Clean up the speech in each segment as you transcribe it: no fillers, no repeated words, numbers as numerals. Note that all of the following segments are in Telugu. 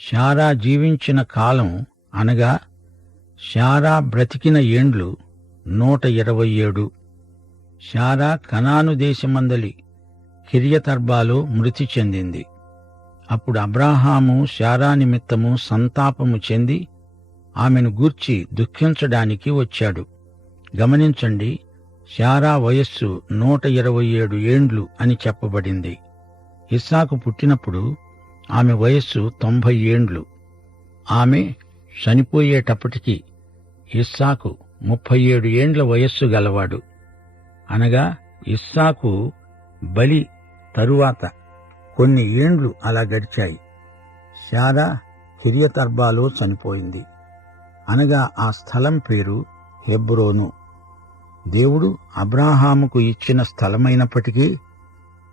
శారా జీవించిన కాలం అనగా శారా బ్రతికిన ఏండ్లు 127. శారా కనాను దేశమందలి కిర్యతర్బాలో మృతి చెందింది. అప్పుడు అబ్రాహాము శారా నిమిత్తము సంతాపము చెంది ఆమెను గూర్చి దుఃఖించడానికి వచ్చాడు. గమనించండి, శారా వయస్సు 127 ఏండ్లు అని చెప్పబడింది. ఇస్సాకు పుట్టినప్పుడు ఆమె వయస్సు 90 ఏండ్లు. ఆమె చనిపోయేటప్పటికి ఇస్సాకు 37 ఏండ్ల వయస్సు గలవాడు. అనగా ఇస్సాకు బలి తరువాత కొన్ని ఏండ్లు అలా గడిచాయి. శారా కిర్యతర్బాలో చనిపోయింది. అనగా ఆ స్థలం పేరు హెబ్రోను. దేవుడు అబ్రాహాముకు ఇచ్చిన స్థలమైనప్పటికీ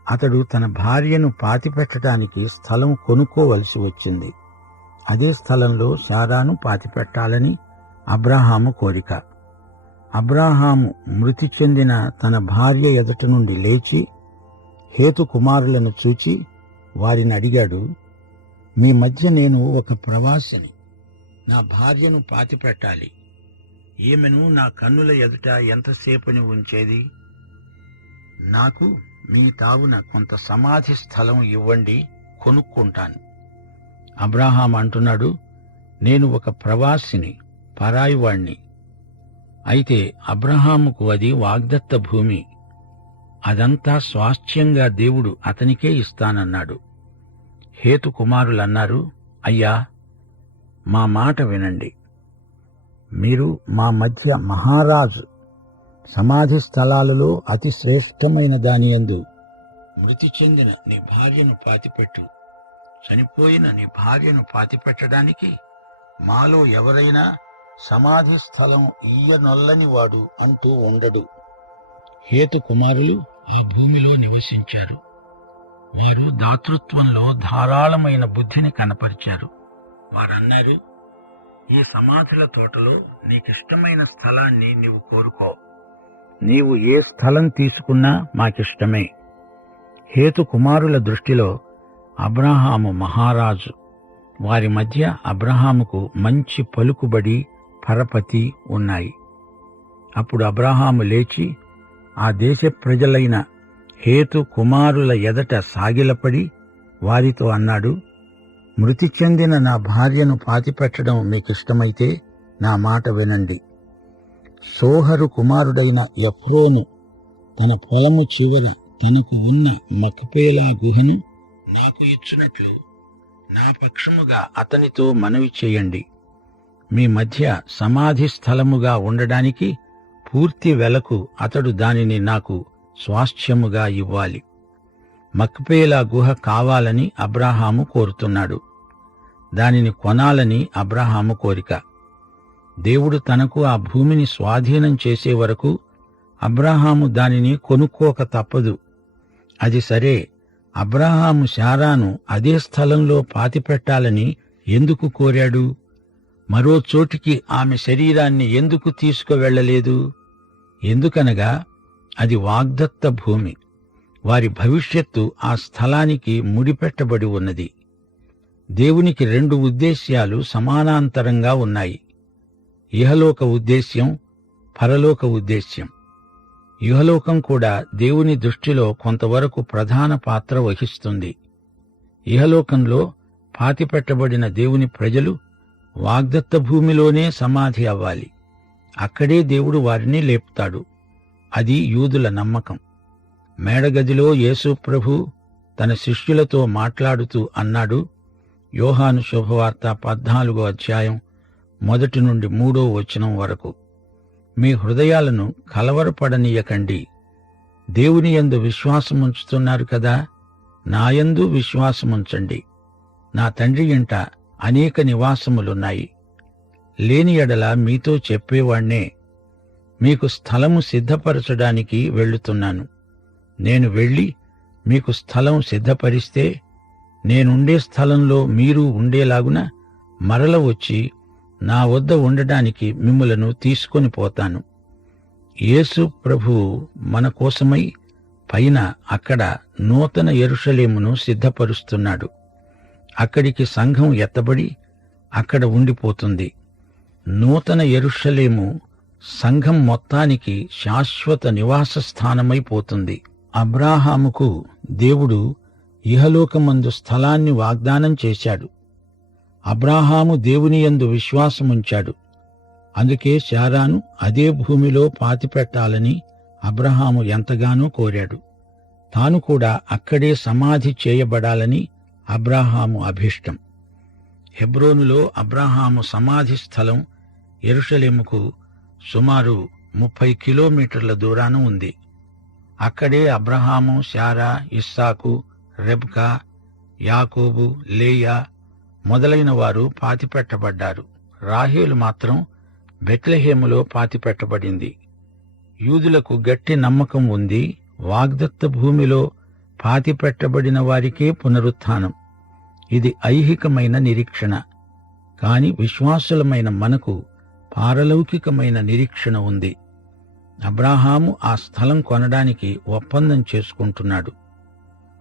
అతడు తన భార్యను పాతిపెట్టడానికి స్థలం కొనుక్కోవలసి వచ్చింది. అదే స్థలంలో శారాను పాతిపెట్టాలని అబ్రాహాము కోరిక. అబ్రాహాము మృతి చెందిన తన భార్య ఎదుట నుండి లేచి హేతు కుమారులను చూచి వారిని అడిగాడు, మీ మధ్య నేను ఒక ప్రవాసిని, నా భార్యను పాతిపెట్టాలి. ఈమెను నా కన్నుల ఎదుట ఎంతసేపని ఉంచేది? నాకు మీ తావున కొంత సమాధి స్థలం ఇవ్వండి, కొనుక్కుంటాను. అబ్రాహాం అంటున్నాడు, నేను ఒక ప్రవాసిని, పరాయివాణ్ణి. అయితే అబ్రహాముకు అది వాగ్దత్త భూమి. అదంతా స్వాస్థ్యంగా దేవుడు అతనికే ఇస్తానన్నాడు. హేతు కుమారులన్నారు, అయ్యా, మా మాట వినండి. మీరు మా మధ్య మహారాజు. సమాధి స్థలాలలో అతి శ్రేష్టమైన దానియందు మృతి చెందిన నీ భార్యను పాతిపెట్టు. చనిపోయిన నీ భార్యను పాతిపెట్టడానికి మాలో ఎవరైనా సమాధి స్థలం ఇయ్యనొల్లని వాడు అంటూ ఉండడు. హేతు కుమారులు ఆ భూమిలో నివసించారు. వారు దాతృత్వంలో ధారాళమైన బుద్ధిని కనపరిచారు. వారన్నారు, ఈ సమాధుల తోటలో నీకిష్టమైన స్థలాన్ని నీవు కోరుకో. నీవు ఏ స్థలం తీసుకున్నా మాకిష్టమే. హేతు కుమారుల దృష్టిలో అబ్రాహాము మహారాజు. వారి మధ్య అబ్రాహాముకు మంచి పలుకుబడి, పరపతి ఉన్నాయి. అప్పుడు అబ్రాహాము లేచి ఆ దేశ ప్రజలైన హేతు కుమారుల ఎదట సాగిలపడి వారితో అన్నాడు, మృతి చెందిన నా భార్యను పాతిపెట్టడం మీకిష్టమైతే నా మాట వినండి. సోహరు కుమారుడైన ఎఫ్రోను తన పొలము చివర తనకు ఉన్న మక్పేలా గుహను నాకు ఇచ్చినట్లు నా పక్షముగా అతనితో మనవి చేయండి. మీ మధ్య సమాధి స్థలముగా ఉండడానికి పూర్తి వెలకు అతడు దానిని నాకు స్వాస్థ్యముగా ఇవ్వాలి. మక్పేలా గుహ కావాలని అబ్రాహాము కోరుతున్నాడు. దానిని కొనాలని అబ్రాహాము కోరిక. దేవుడు తనకు ఆ భూమిని స్వాధీనం చేసే వరకు అబ్రాహాము దానిని కొనుక్కోక తప్పదు. అది సరే, అబ్రాహాము శారాను అదే స్థలంలో పాతిపెట్టాలని ఎందుకు కోరాడు? మరో చోటికి ఆమె శరీరాన్ని ఎందుకు తీసుకువెళ్లలేదు? ఎందుకనగా అది వాగ్దత్త భూమి. వారి భవిష్యత్తు ఆ స్థలానికి ముడిపెట్టబడి ఉన్నది. దేవునికి 2 ఉద్దేశ్యాలు సమానాంతరంగా ఉన్నాయి. ఇహలోక ఉద్దేశ్యం, పరలోక ఉద్దేశ్యం. ఇహలోకం కూడా దేవుని దృష్టిలో కొంతవరకు ప్రధాన పాత్ర వహిస్తుంది. ఇహలోకంలో పాతిపెట్టబడిన దేవుని ప్రజలు వాగ్దత్త భూమిలోనే సమాధి అవ్వాలి. అక్కడే దేవుడు వారిని లేపుతాడు. అది యూదుల నమ్మకం. మేడగదిలో యేసు ప్రభు తన శిష్యులతో మాట్లాడుతూ అన్నాడు, యోహాను శుభవార్త 14వ అధ్యాయం 1 నుండి 3వ వచనం వరకు, మీ హృదయాలను కలవరపడనీయకండి. దేవుని యందు విశ్వాసముంచుతున్నారు కదా, నాయందు విశ్వాసముంచండి. నా తండ్రి ఇంట అనేక నివాసములున్నాయి. లేని ఎడల మీతో చెప్పేవాణ్ణే. మీకు స్థలము సిద్ధపరచడానికి వెళ్ళుతున్నాను. నేను వెళ్ళి మీకు స్థలం సిద్ధపరిస్తే నేనుండే స్థలంలో మీరు ఉండేలాగున మరల వచ్చి నా వద్ద ఉండడానికి మిమ్ములను తీసుకొని పోతాను. యేసు ప్రభువు మన కోసమై పైన అక్కడ నూతన యెరూషలేమును సిద్ధపరుస్తున్నాడు. అక్కడికి సంఘం ఎత్తబడి అక్కడ ఉండిపోతుంది. నూతన యెరూషలేము సంఘం మొత్తానికి శాశ్వత నివాస స్థానమైపోతుంది. అబ్రాహాముకు దేవుడు ఇహలోకమందు స్థలాన్ని వాగ్దానం చేశాడు. అబ్రాహాము దేవునియందు విశ్వాసముంచాడు. అందుకే శారాను అదే భూమిలో పాతిపెట్టాలని అబ్రాహాము ఎంతగానో కోరాడు. తాను కూడా అక్కడే సమాధి చేయబడాలని అబ్రాహాము అభీష్టం. హెబ్రోనులో అబ్రాహాము సమాధి స్థలం యెరూషలేముకు సుమారు 30 కిలోమీటర్ల దూరాన ఉంది. అక్కడే అబ్రాహాము, శారా, ఇస్సాకు, రెబ్కా, యాకోబు, లేయా మొదలైన వారు పాతిపెట్టబడ్డారు. రాహేలు మాత్రం బెత్లెహేములో పాతిపెట్టబడింది. యూదులకు గట్టి నమ్మకం ఉంది, వాగ్దత్త భూమిలో పాతిపెట్టబడిన వారికే పునరుత్థానం. ఇది ఐహికమైన నిరీక్షణ. కాని విశ్వాసులమైన మనకు పారలౌకికమైన నిరీక్షణ ఉంది. అబ్రాహాము ఆ స్థలం కొనడానికి ఒప్పందం చేసుకుంటున్నాడు.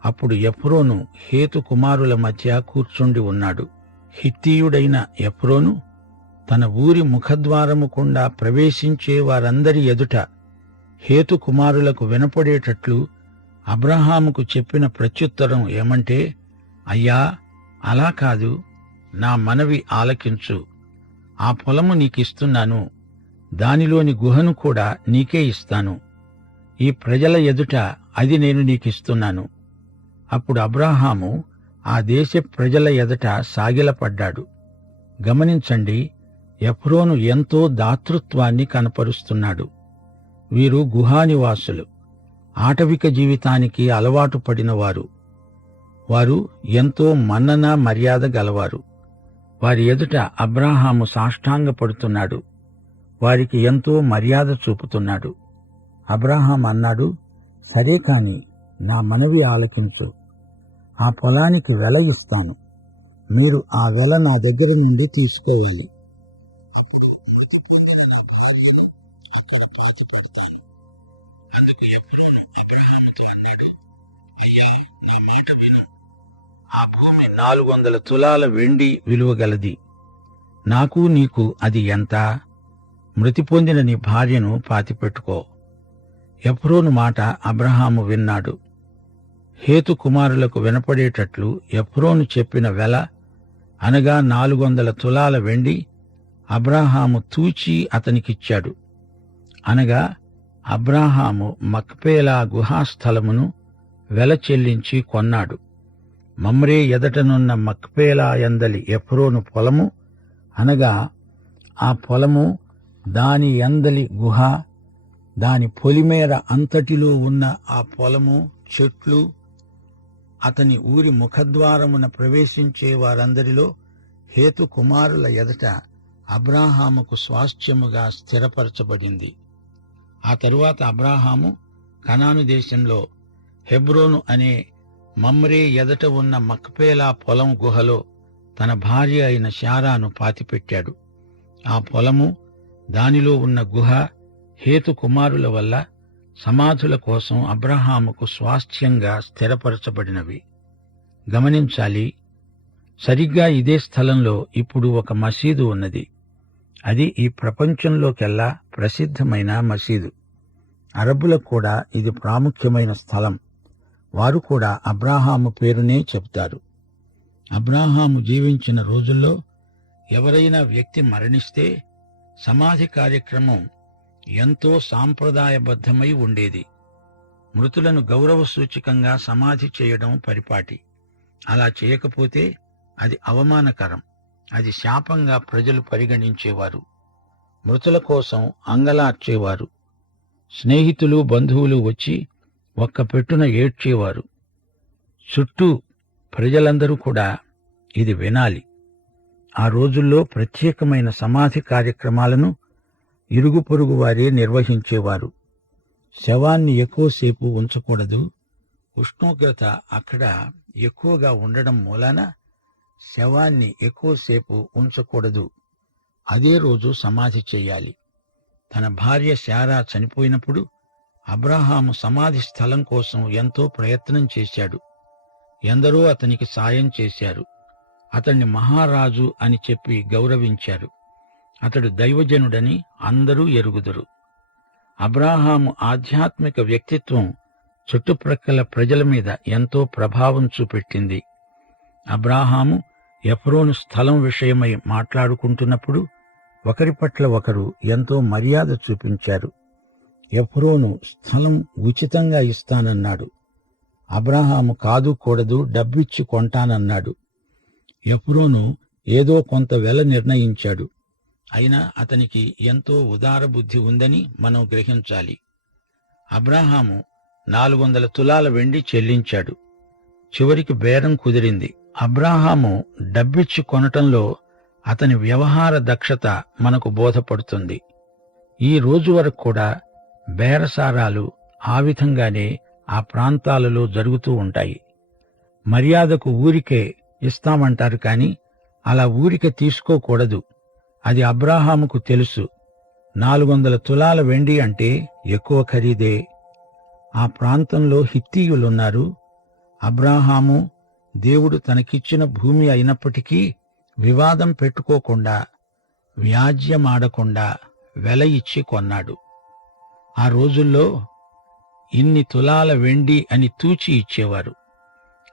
అప్పుడు ఎఫ్రోను హేతు కుమారుల మధ్య కూర్చుండి ఉన్నాడు. హిత్తీయుడైన ఎఫ్రోను తన ఊరి ముఖద్వారము గుండా ప్రవేశించే వారందరి ఎదుట హేతు కుమారులకు వినపడేటట్లు అబ్రాహాముకు చెప్పిన ప్రత్యుత్తరం ఏమంటే, అయ్యా, అలా కాదు, నా మనవి ఆలకించు. ఆ పొలము నీకిస్తున్నాను, దానిలోని గుహను కూడా నీకే ఇస్తాను. ఈ ప్రజల ఎదుట అది నేను నీకిస్తున్నాను. అప్పుడు అబ్రాహాము ఆ దేశ ప్రజల ఎదుట సాగిలపడ్డాడు. గమనించండి, ఎఫ్రోను ఎంతో దాతృత్వాన్ని కనపరుస్తున్నాడు. వీరు గుహానివాసులు, ఆటవిక జీవితానికి అలవాటు పడినవారు. వారు ఎంతో మన్నన మర్యాద గలవారు. వారి ఎదుట అబ్రాహాము సాష్టాంగపడుతున్నాడు. వారికి ఎంతో మర్యాద చూపుతున్నాడు. అబ్రాహాం అన్నాడు, సరే కాని నా మనవి ఆలకించు. ఆ పొలానికి వెల ఇస్తాను. మీరు ఆ వెల నా దగ్గర నుండి తీసుకోవాలి. అందుకు ఎఫ్రోను అబ్రాహాముతో అన్నాడు, అయ్యా, నా మాట విను. ఆ భూమి 400 తులాల వెండి విలువ గలది. నాకు నీకు అది ఎంత? మృతి పొందిన నీ భార్యను పాతిపెట్టుకో. ఎఫ్రోను మాట అబ్రాహాము విన్నాడు. హేతు కుమారులకు వినపడేటట్లు ఎఫ్రోను చెప్పిన వెల, అనగా 400 తులాల వెండి అబ్రాహాము తూచి అతనికిచ్చాడు. అనగా అబ్రాహాము మక్పేలా గుహాస్థలమును వెల చెల్లించి కొన్నాడు. మమ్రే ఎదటనున్న మక్పేలా యందలి ఎఫ్రోను పొలము, అనగా ఆ పొలము, దాని యందలి గుహ, దాని పొలిమేర అంతటిలో ఉన్న ఆ పొలము, చెట్లు, అతని ఊరి ముఖద్వారమున ప్రవేశించే వారందరిలో హేతు కుమారుల ఎదట అబ్రాహాముకు స్వాస్థ్యముగా స్థిరపరచబడింది. ఆ తరువాత అబ్రాహాము కనాను దేశంలో హెబ్రోను అనే మమ్రే ఎదట ఉన్న మక్పేలా పొలం గుహలో తన భార్య అయిన శారాను పాతిపెట్టాడు. ఆ పొలము, దానిలో ఉన్న గుహ హేతు కుమారుల వల్ల సమాధుల కోసం అబ్రాహాముకు స్వాస్థ్యంగా స్థిరపరచబడినవి. గమనించాలి, సరిగ్గా ఇదే స్థలంలో ఇప్పుడు ఒక మసీదు ఉన్నది. అది ఈ ప్రపంచంలోకెల్లా ప్రసిద్ధమైన మసీదు. అరబ్బులకు కూడా ఇది ప్రాముఖ్యమైన స్థలం. వారు కూడా అబ్రాహాము పేరునే చెబుతారు. అబ్రాహాము జీవించిన రోజుల్లో ఎవరైనా వ్యక్తి మరణిస్తే సమాధి కార్యక్రమం ఎంతో సాంప్రదాయబద్ధమై ఉండేది. మృతులను గౌరవ సూచకంగా సమాధి చేయడం పరిపాటి. అలా చేయకపోతే అది అవమానకరం, అది శాపంగా ప్రజలు పరిగణించేవారు. మృతుల కోసం అంగలార్చేవారు. స్నేహితులు, బంధువులు వచ్చి ఒక్క పెట్టున ఏడ్చేవారు. చుట్టూ ప్రజలందరూ కూడా ఇది వినాలి. ఆ రోజుల్లో ప్రత్యేకమైన సమాధి కార్యక్రమాలను ఇరుగు పొరుగు వారే నిర్వహించేవారు. శవాన్ని ఎక్కువసేపు ఉంచకూడదు. ఉష్ణోగ్రత అక్కడ ఎక్కువగా ఉండడం మూలాన శవాన్ని ఎక్కువసేపు ఉంచకూడదు. అదే రోజు సమాధి చెయ్యాలి. తన భార్య శారా చనిపోయినప్పుడు అబ్రాహాము సమాధి స్థలం కోసం ఎంతో ప్రయత్నం చేశాడు. ఎందరో అతనికి సాయం చేశారు. అతణ్ణి మహారాజు అని చెప్పి గౌరవించారు. అతడు దైవజనుడని అందరూ ఎరుగుదురు. అబ్రాహాము ఆధ్యాత్మిక వ్యక్తిత్వం చుట్టుప్రక్కల ప్రజల మీద ఎంతో ప్రభావం చూపెట్టింది. అబ్రాహాము ఎఫ్రోను స్థలం విషయమై మాట్లాడుకుంటున్నప్పుడు ఒకరి పట్ల ఒకరు ఎంతో మర్యాద చూపించారు. ఎఫ్రోను స్థలం ఉచితంగా ఇస్తానన్నాడు. అబ్రాహాము కాదు కూడదు, డబ్బిచ్చి కొంటానన్నాడు. ఎఫ్రోను ఏదో కొంత వెల నిర్ణయించాడు. అయినా అతనికి ఎంతో ఉదార బుద్ధి ఉందని మనం గ్రహించాలి. అబ్రాహాము 400 తులాల వెండి చెల్లించాడు. చివరికి బేరం కుదిరింది. అబ్రాహాము డబ్బిచ్చి కొనటంలో అతని వ్యవహార దక్షత మనకు బోధపడుతుంది. ఈ రోజు వరకు కూడా బేరసారాలు ఆ విధంగానే ఆ ప్రాంతాలలో జరుగుతూ ఉంటాయి. మర్యాదకు ఊరికే ఇస్తామంటారు కాని అలా ఊరికే తీసుకోకూడదు. అది అబ్రాహాముకు తెలుసు. 400 తులాల వెండి అంటే ఎక్కువ ఖరీదే. ఆ ప్రాంతంలో హిత్తీయులున్నారు. అబ్రాహాము దేవుడు తనకిచ్చిన భూమి అయినప్పటికీ వివాదం పెట్టుకోకుండా, వ్యాజ్యమాడకుండా వెల ఇచ్చి కొన్నాడు. ఆ రోజుల్లో ఇన్ని తులాల వెండి అని తూచి ఇచ్చేవారు.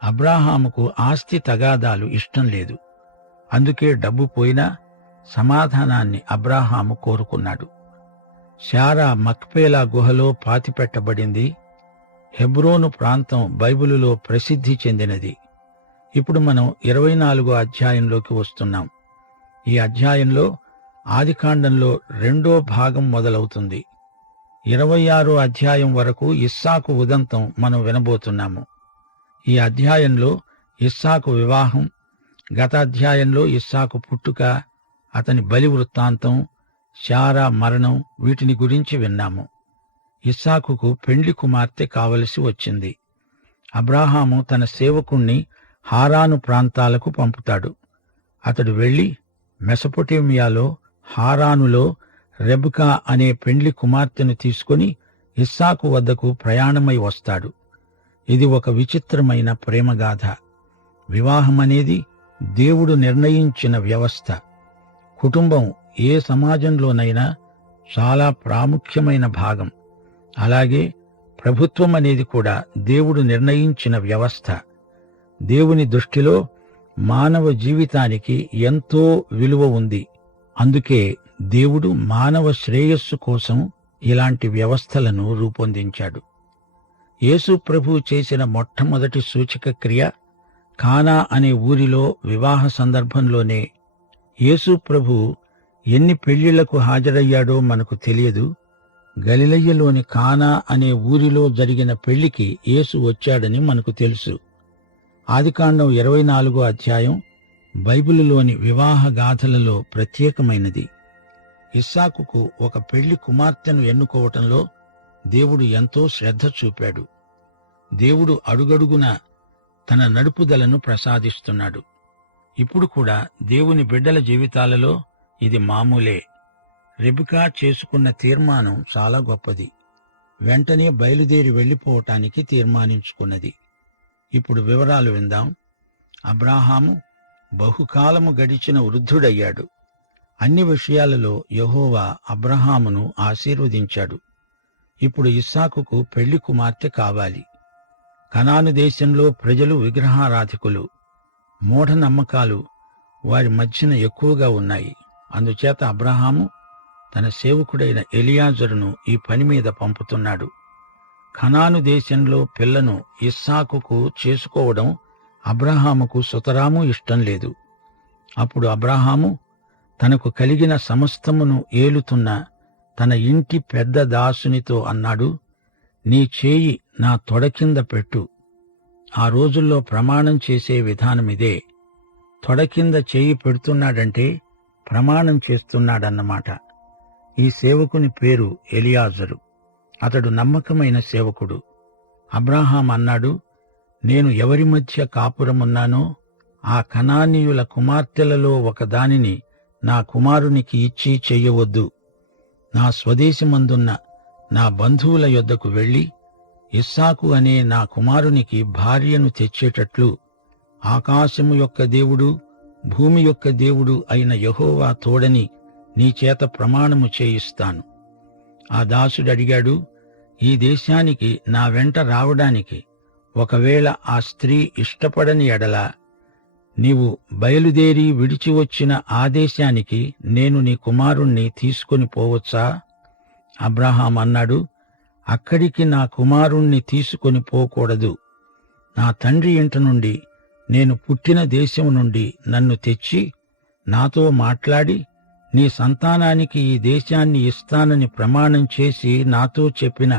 అబ్రాహాముకు ఆస్తి తగాదాలు ఇష్టం లేదు. అందుకే డబ్బు పోయినా సమాధానాన్ని అబ్రాహాము కోరుకున్నాడు. శారా మక్పేలా గుహలో పాతిపెట్టబడింది. హెబ్రోను ప్రాంతం బైబిలులో ప్రసిద్ధి చెందినది. ఇప్పుడు మనం 24వ అధ్యాయంలోకి వస్తున్నాం. ఈ అధ్యాయంలో ఆదికాండంలో 2వ భాగం మొదలవుతుంది. 26వ అధ్యాయం వరకు ఇస్సాకు ఉదంతం మనం వినబోతున్నాము. ఈ అధ్యాయంలో ఇస్సాకు వివాహం, గత అధ్యాయంలో ఇస్సాకు పుట్టుక, అతని బలి వృత్తాంతం, శారా మరణం, వీటిని గురించి విన్నాము. ఇస్సాకుకు పెండ్లి కుమార్తె కావలసి వచ్చింది. అబ్రాహాము తన సేవకుణ్ణి హారాను ప్రాంతాలకు పంపుతాడు. అతడు వెళ్లి మెసొపొటేమియాలో హారానులో రెబ్కా అనే పెండ్లి కుమార్తెను తీసుకుని ఇస్సాకు వద్దకు ప్రయాణమై వస్తాడు. ఇది ఒక విచిత్రమైన ప్రేమగాథ. వివాహమనేది దేవుడు నిర్ణయించిన వ్యవస్థ. కుటుంబం ఏ సమాజంలోనైనా చాలా ప్రాముఖ్యమైన భాగం. అలాగే ప్రభుత్వం అనేది కూడా దేవుడు నిర్ణయించిన వ్యవస్థ. దేవుని దృష్టిలో మానవ జీవితానికి ఎంతో విలువ ఉంది. అందుకే దేవుడు మానవ శ్రేయస్సు కోసం ఇలాంటి వ్యవస్థలను రూపొందించాడు. యేసు ప్రభువు చేసిన మొట్టమొదటి సూచక క్రియ కానా అనే ఊరిలో వివాహ సందర్భంలోనే. యేసు ప్రభువు ఎన్ని పెళ్లిళ్లకు హాజరయ్యాడో మనకు తెలియదు. గలిలయ్యలోని కానా అనే ఊరిలో జరిగిన పెళ్లికి యేసు వచ్చాడని మనకు తెలుసు. ఆదికాండం 24వ అధ్యాయం బైబిలులోని వివాహ గాథలలో ప్రత్యేకమైనది. ఇస్సాకుకు ఒక పెళ్లి కుమార్తెను ఎన్నుకోవటంలో దేవుడు ఎంతో శ్రద్ధ చూపాడు. దేవుడు అడుగడుగునా తన నడుపుదలను ప్రసాదిస్తున్నాడు. ఇప్పుడు కూడా దేవుని బిడ్డల జీవితాలలో ఇది మామూలే. రెబెకా చేసుకున్న తీర్మానం చాలా గొప్పది. వెంటనే బయలుదేరి వెళ్లిపోవటానికి తీర్మానించుకున్నది. ఇప్పుడు వివరాలు విందాం. అబ్రాహాము బహుకాలము గడిచిన వృద్ధుడయ్యాడు. అన్ని విషయాలలో యెహోవా అబ్రాహామును ఆశీర్వదించాడు. ఇప్పుడు ఇస్సాకుకు పెళ్లి కుమార్తె కావాలి. కనాను దేశంలో ప్రజలు విగ్రహారాధికులు. మూఢనమ్మకాలు వారి మధ్యన ఎక్కువగా ఉన్నాయి. అందుచేత అబ్రాహాము తన సేవకుడైన ఎలియాజరును ఈ పని మీద పంపుతున్నాడు. కనాను దేశంలో పిల్లను ఇస్సాకుకు చేసుకోవడం అబ్రాహాముకు సుతరాము ఇష్టం లేదు. అప్పుడు అబ్రాహాము తనకు కలిగిన సమస్తమును ఏలుతున్న తన ఇంటి పెద్ద దాసునితో అన్నాడు, నీ చేయి నా తొడ కింద పెట్టు. ఆ రోజుల్లో ప్రమాణం చేసే విధానమిదే. తొడ కింద చేయి పెడుతున్నాడంటే ప్రమాణం చేస్తున్నాడన్నమాట. ఈ సేవకుని పేరు ఎలియాజరు. అతడు నమ్మకమైన సేవకుడు. అబ్రాహాం అన్నాడు, నేను ఎవరి మధ్య కాపురమున్నానో ఆ కనానీయుల కుమార్తెలలో ఒకదానిని నా కుమారునికి ఇచ్చి చెయ్యవద్దు. నా స్వదేశమందున్న నా బంధువుల యొద్దకు వెళ్లి ఇస్సాకు అనే నా కుమారునికి భార్యను తెచ్చేటట్లు ఆకాశము యొక్క దేవుడు, భూమి యొక్క దేవుడు అయిన యెహోవా తోడని నీ చేత ప్రమాణము చేయిస్తాను. ఆ దాసుడు అడిగాడు, ఈ దేశానికి నా వెంట రావడానికి ఒకవేళ ఆ స్త్రీ ఇష్టపడని ఎడల నీవు బయలుదేరి విడిచి వచ్చిన ఆ దేశానికి నేను నీ కుమారుణ్ణి తీసుకొని పోవచ్చా? అబ్రాహాము అన్నాడు, అక్కడికి నా కుమారుణ్ణి తీసుకొని పోకూడదు. నా తండ్రి ఇంట నుండి, నేను పుట్టిన దేశం నుండి నన్ను తెచ్చి నాతో మాట్లాడి నీ సంతానానికి ఈ దేశాన్ని ఇస్తానని ప్రమాణం చేసి నాతో చెప్పిన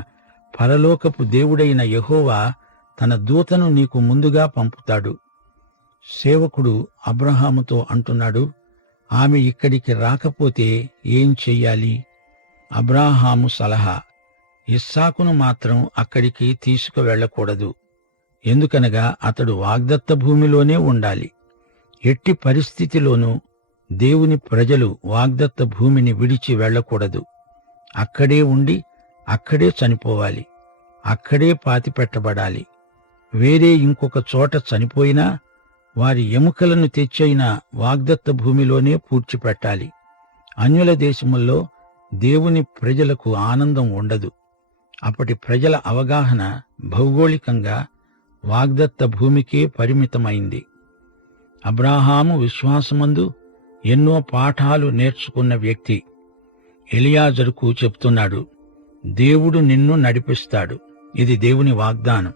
పరలోకపు దేవుడైన యెహోవా తన దూతను నీకు ముందుగా పంపుతాడు. సేవకుడు అబ్రాహాముతో అంటున్నాడు, ఆమె ఇక్కడికి రాకపోతే ఏం చెయ్యాలి? అబ్రాహాము సలహా, ఇస్సాకును మాత్రం అక్కడికి తీసుకువెళ్లకూడదు. ఎందుకనగా అతడు వాగ్దత్త భూమిలోనే ఉండాలి. ఎట్టి పరిస్థితిలోనూ దేవుని ప్రజలు వాగ్దత్త భూమిని విడిచి వెళ్లకూడదు. అక్కడే ఉండి అక్కడే చనిపోవాలి. అక్కడే పాతిపెట్టబడాలి. వేరే ఇంకొక చోట చనిపోయినా వారి ఎముకలను తెచ్చైనా వాగ్దత్త భూమిలోనే పూడ్చిపెట్టాలి. అన్యుల దేశముల్లో దేవుని ప్రజలకు ఆనందం ఉండదు. అప్పటి ప్రజల అవగాహన భౌగోళికంగా వాగ్దత్త భూమికే పరిమితమైంది. అబ్రాహాము విశ్వాసమందు ఎన్నో పాఠాలు నేర్చుకున్న వ్యక్తి. ఎలియాజరుకు చెప్తున్నాడు, దేవుడు నిన్ను నడిపిస్తాడు. ఇది దేవుని వాగ్దానం.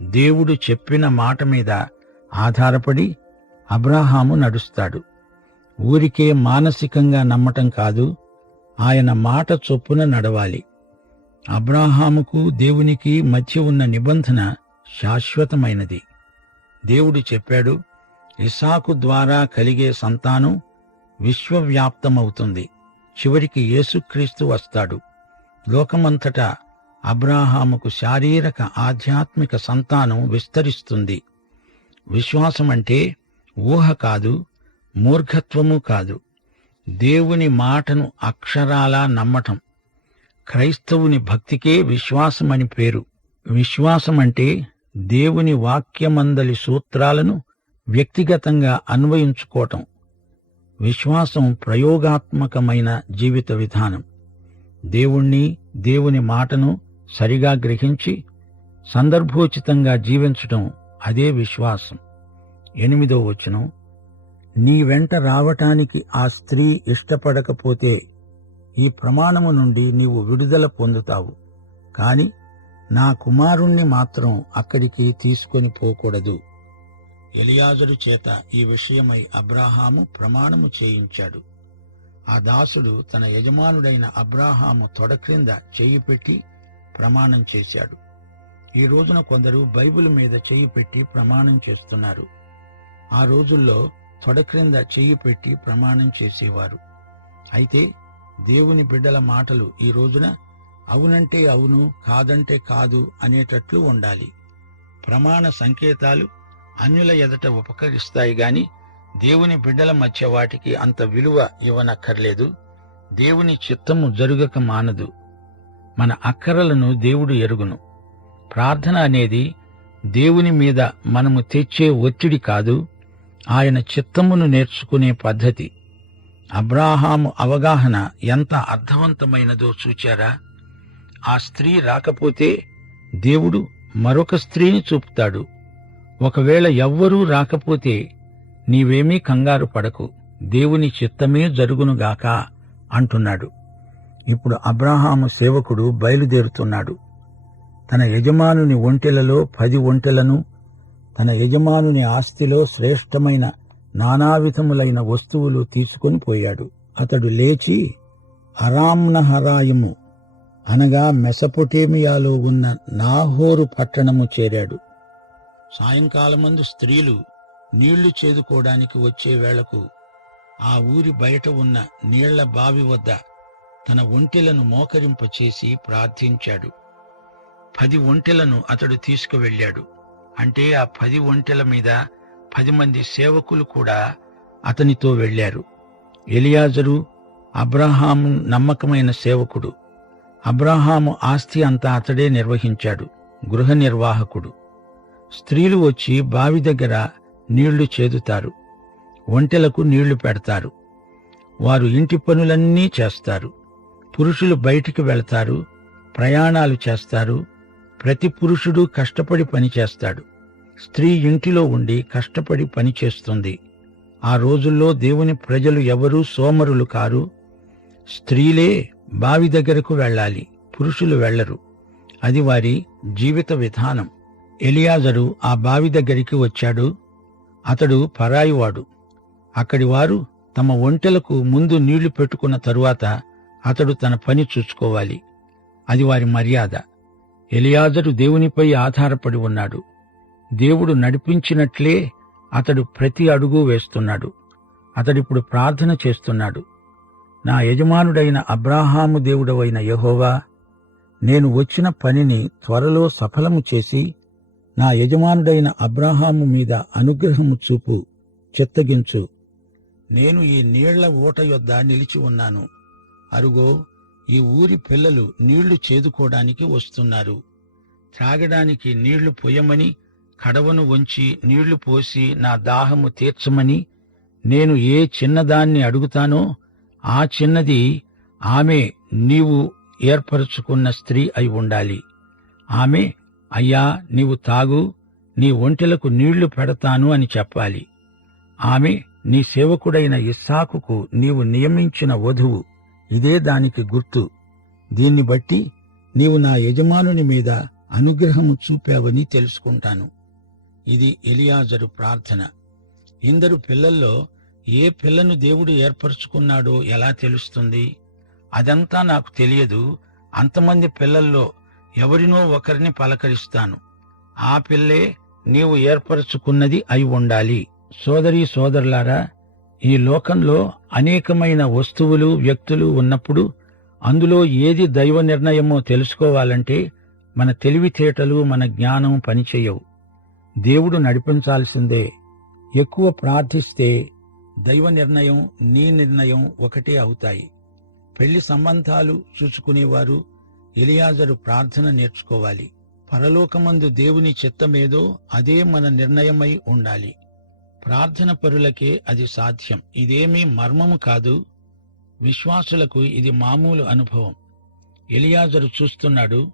దేవుడు చెప్పిన మాట మీద ఆధారపడి అబ్రాహాము నడుస్తాడు. ఊరికే మానసికంగా నమ్మటం కాదు, ఆయన మాట చొప్పున నడవాలి. అబ్రాహాముకు దేవునికి మధ్య ఉన్న నిబంధన శాశ్వతమైనది. దేవుడు చెప్పాడు, ఇస్సాకు ద్వారా కలిగే సంతానం విశ్వవ్యాప్తమవుతుంది. చివరికి యేసుక్రీస్తు వస్తాడు. లోకమంతటా అబ్రాహాముకు శారీరక ఆధ్యాత్మిక సంతానం విస్తరిస్తుంది. విశ్వాసమంటే ఊహ కాదు, మూర్ఖత్వము కాదు. దేవుని మాటను అక్షరాలా నమ్మటం. క్రైస్తవుని భక్తికే విశ్వాసమని పేరు. విశ్వాసమంటే దేవుని వాక్యమందలి సూత్రాలను వ్యక్తిగతంగా అన్వయించుకోవటం. విశ్వాసం ప్రయోగాత్మకమైన జీవిత విధానం. దేవుణ్ణి, దేవుని మాటను సరిగా గ్రహించి సందర్భోచితంగా జీవించటం, అదే విశ్వాసం. 8వ వచనం, నీ వెంట రావటానికి ఆ స్త్రీ ఇష్టపడకపోతే ఈ ప్రమాణము నుండి నీవు విడుదల పొందుతావు. కాని నా కుమారుణ్ణి మాత్రం అక్కడికి తీసుకొని పోకూడదు. ఎలియాజరు చేత ఈ విషయమై అబ్రాహాము ప్రమాణము చేయించాడు. ఆ దాసుడు తన యజమానుడైన అబ్రాహాము తొడ క్రింద చెయ్యి పెట్టి ప్రమాణం చేశాడు. ఈ రోజున కొందరు బైబిల్ మీద చెయ్యి పెట్టి ప్రమాణం చేస్తున్నారు. ఆ రోజుల్లో తొడ క్రింద చెయ్యి పెట్టి ప్రమాణం చేసేవారు. అయితే దేవుని బిడ్డల మాటలు ఈ రోజున అవునంటే అవును, కాదంటే కాదు అనేటట్లు ఉండాలి. ప్రమాణ సంకేతాలు అన్యుల ఎదుట ఉపకరిస్తాయి గాని దేవుని బిడ్డల మధ్య వాటికి అంత విలువ ఇవ్వనక్కర్లేదు. దేవుని చిత్తము జరుగక మానదు. మన అక్కరలను దేవుడు ఎరుగును. ప్రార్థన అనేది దేవుని మీద మనము తెచ్చే ఒత్తిడి కాదు, ఆయన చిత్తమును నేర్చుకునే పద్ధతి. అబ్రాహాము అవగాహన ఎంత అర్థవంతమైనదో చూచారా? ఆ స్త్రీ రాకపోతే దేవుడు మరొక స్త్రీని చూపుతాడు. ఒకవేళ ఎవ్వరూ రాకపోతే నీవేమీ కంగారు పడకు, దేవుని చిత్తమే జరుగునుగాక అంటున్నాడు. ఇప్పుడు అబ్రాహాము సేవకుడు బయలుదేరుతున్నాడు. తన యజమానుని ఒంటెలలో 10 ఒంటెలను, తన యజమానుని ఆస్తిలో శ్రేష్టమైన నానావిధములైన వస్తువులు తీసుకొని పోయాడు. అతడు లేచి అరామ్నహరాయిము అనగా మెసపొటేమియాలో ఉన్న నాహోరు పట్టణము చేరాడు. సాయంకాలమందు స్త్రీలు నీళ్లు చేదుకోవడానికి వచ్చే వేళకు ఆ ఊరి బయట ఉన్న నీళ్ల బావి వద్ద తన ఒంటెలను మోకరింపచేసి ప్రార్థించాడు. 10 ఒంటెలను అతడు తీసుకువెళ్ళాడు. అంటే ఆ 10 ఒంటెల మీద 10 మంది సేవకులు కూడా అతనితో వెళ్లారు. ఎలియాజరు అబ్రాహాము నమ్మకమైన సేవకుడు. అబ్రాహాము ఆస్తి అంతా అతడే నిర్వహించాడు, గృహ నిర్వాహకుడు. స్త్రీలు వచ్చి బావి దగ్గర నీళ్లు చేదుతారు. ఒంటెలకు నీళ్లు పెడతారు. వారు ఇంటి పనులన్నీ చేస్తారు. పురుషులు బయటికి వెళతారు, ప్రయాణాలు చేస్తారు. ప్రతి పురుషుడు కష్టపడి పనిచేస్తాడు. స్త్రీ ఇంటిలో ఉండి కష్టపడి పనిచేస్తుంది. ఆ రోజుల్లో దేవుని ప్రజలు ఎవరూ సోమరులు కారు. స్త్రీలే బావి దగ్గరకు వెళ్ళాలి, పురుషులు వెళ్లరు. అది వారి జీవిత విధానం. ఎలియాజరు ఆ బావి దగ్గరికి వచ్చాడు. అతడు పరాయివాడు. అక్కడి వారు తమ ఒంటెలకు ముందు నీళ్లు పెట్టుకున్న తరువాత అతడు తన పని చూసుకోవాలి. అది వారి మర్యాద. ఎలియాజరు దేవునిపై ఆధారపడి ఉన్నాడు. దేవుడు నడిపించినట్లే అతడు ప్రతి అడుగు వేస్తున్నాడు. అతడిప్పుడు ప్రార్థన చేస్తున్నాడు. నా యజమానుడైన అబ్రాహాము దేవుడవైన యెహోవా, నేను వచ్చిన పనిని త్వరలో సఫలము చేసి నా యజమానుడైన అబ్రాహాము మీద అనుగ్రహము చూపు, చిత్తగించు. నేను ఈ నీళ్ల ఊట యొద్ద నిలిచి ఉన్నాను. అరుగో, ఈ ఊరి పిల్లలు నీళ్లు చేదుకోవడానికి వస్తున్నారు. త్రాగడానికి నీళ్లు పొయ్యమని కడవను వంచి నీళ్లు పోసి నా దాహము తీర్చమని నేను ఏ చిన్నదాన్ని అడుగుతానో ఆ చిన్నది ఆమె నీవు ఏర్పరచుకున్న స్త్రీ అయి ఉండాలి. ఆమె, అయ్యా నీవు తాగు, నీ ఒంటెలకు నీళ్లు పెడతాను అని చెప్పాలి. ఆమె నీ సేవకుడైన ఇస్సాకుకు నీవు నియమించిన వధువు. ఇదే దానికి గుర్తు. దీన్ని బట్టి నీవు నా యజమానుని మీద అనుగ్రహము చూపావని తెలుసుకుంటాను. ఇది ఎలియాజరు ప్రార్థన. ఇందరు పిల్లల్లో ఏ పిల్లను దేవుడు ఏర్పరచుకున్నాడో ఎలా తెలుస్తుంది? అదంతా నాకు తెలియదు. అంతమంది పిల్లల్లో ఎవరినో ఒకరిని పలకరిస్తాను. ఆ పిల్లే నీవు ఏర్పరచుకున్నది అయి ఉండాలి. సోదరీ సోదరులారా, ఈ లోకంలో అనేకమైన వస్తువులు, వ్యక్తులు ఉన్నప్పుడు అందులో ఏది దైవ నిర్ణయమో తెలుసుకోవాలంటే మన తెలివితేటలు, మన జ్ఞానం పనిచేయవు. దేవుడు నడిపించాల్సిందే. ఎక్కువ ప్రార్థిస్తే దైవ నిర్ణయం, నీ నిర్ణయం ఒకటే అవుతాయి. పెళ్లి సంబంధాలు చూసుకునేవారు ఎలియాజరు ప్రార్థన నేర్చుకోవాలి. పరలోకమందు దేవుని చిత్తమేదో అదే మన నిర్ణయమై ఉండాలి. ప్రార్థన పరులకే అది సాధ్యం. ఇదేమీ మర్మము కాదు. విశ్వాసులకు ఇది మామూలు అనుభవం. ఎలియాజరు చూస్తున్నాడు.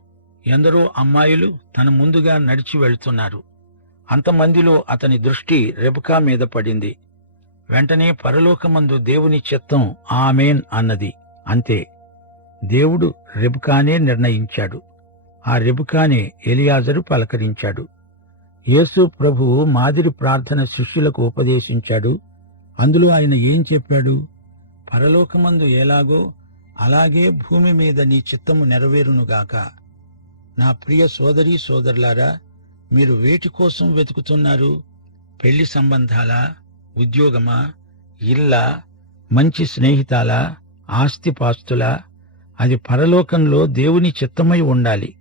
ఎందరో అమ్మాయిలు తన ముందుగా నడిచి వెళ్తున్నారు. అంతమందిలో అతని దృష్టి రెబెకా మీద పడింది. వెంటనే పరలోకమందు దేవుని చిత్తం ఆమేన్ అన్నది. అంతే. దేవుడు రెబెకానే నిర్ణయించాడు. ఆ రెబెకానే ఎలియాజరు పలకరించాడు. యేసు ప్రభువు మాదిరి ప్రార్థన శిష్యులకు ఉపదేశించాడు. అందులో ఆయన ఏం చెప్పాడు? పరలోకమందు ఎలాగో అలాగే భూమి మీద నీ చిత్తము నెరవేరునుగాక. నా ప్రియ సోదరీ సోదరులారా, మీరు వేటి కోసం వెతుకుతున్నారు? పెళ్లి సంబంధాలా? ఉద్యోగమా? ఇల్లా? మంచి స్నేహితాలా? ఆస్తిపాస్తులా? అది పరలోకంలో దేవుని చిత్తమై ఉండాలి.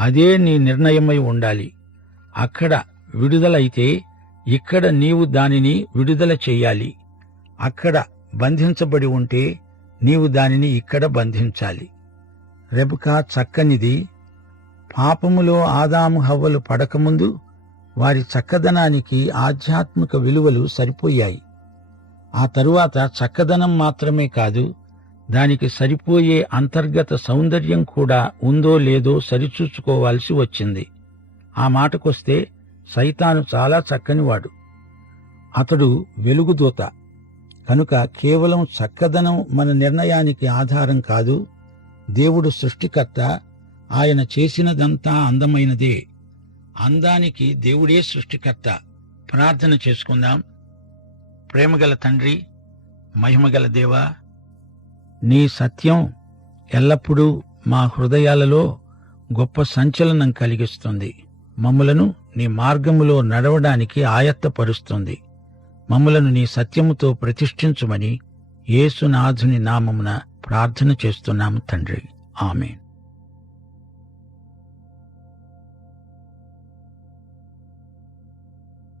అదే నీ నిర్ణయమై ఉండాలి. అక్కడ విడుదలైతే ఇక్కడ నీవు దానిని విడుదల చెయ్యాలి. అక్కడ బంధించబడి ఉంటే నీవు దానిని ఇక్కడ బంధించాలి. రెబెకా చక్కనిది. పాపములో ఆదాము హవ్వలు పడకముందు వారి చక్కదనానికి ఆధ్యాత్మిక విలువలు సరిపోయాయి. ఆ తరువాత చక్కదనం మాత్రమే కాదు, దానికి సరిపోయే అంతర్గత సౌందర్యం కూడా ఉందో లేదో సరిచూసుకోవాల్సి వచ్చింది. ఆ మాటకొస్తే సైతాను చాలా చక్కనివాడు. అతడు వెలుగుదూత. కనుక కేవలం చక్కదనం మన నిర్ణయానికి ఆధారం కాదు. దేవుడు సృష్టికర్త. ఆయన చేసినదంతా అందమైనదే. అందానికి దేవుడే సృష్టికర్త. ప్రార్థన చేసుకుందాం. ప్రేమగల తండ్రి, మహిమగల దేవా, నీ సత్యం ఎల్లప్పుడూ మా హృదయాలలో గొప్ప సంచలనం కలిగిస్తుంది. మమ్ములను నీ మార్గములో నడవడానికి ఆయత్తపరుస్తుంది. మమ్ములను నీ సత్యముతో ప్రతిష్ఠించుమని యేసునాథుని నామమున ప్రార్థన చేస్తున్నాము తండ్రి. ఆమేన్.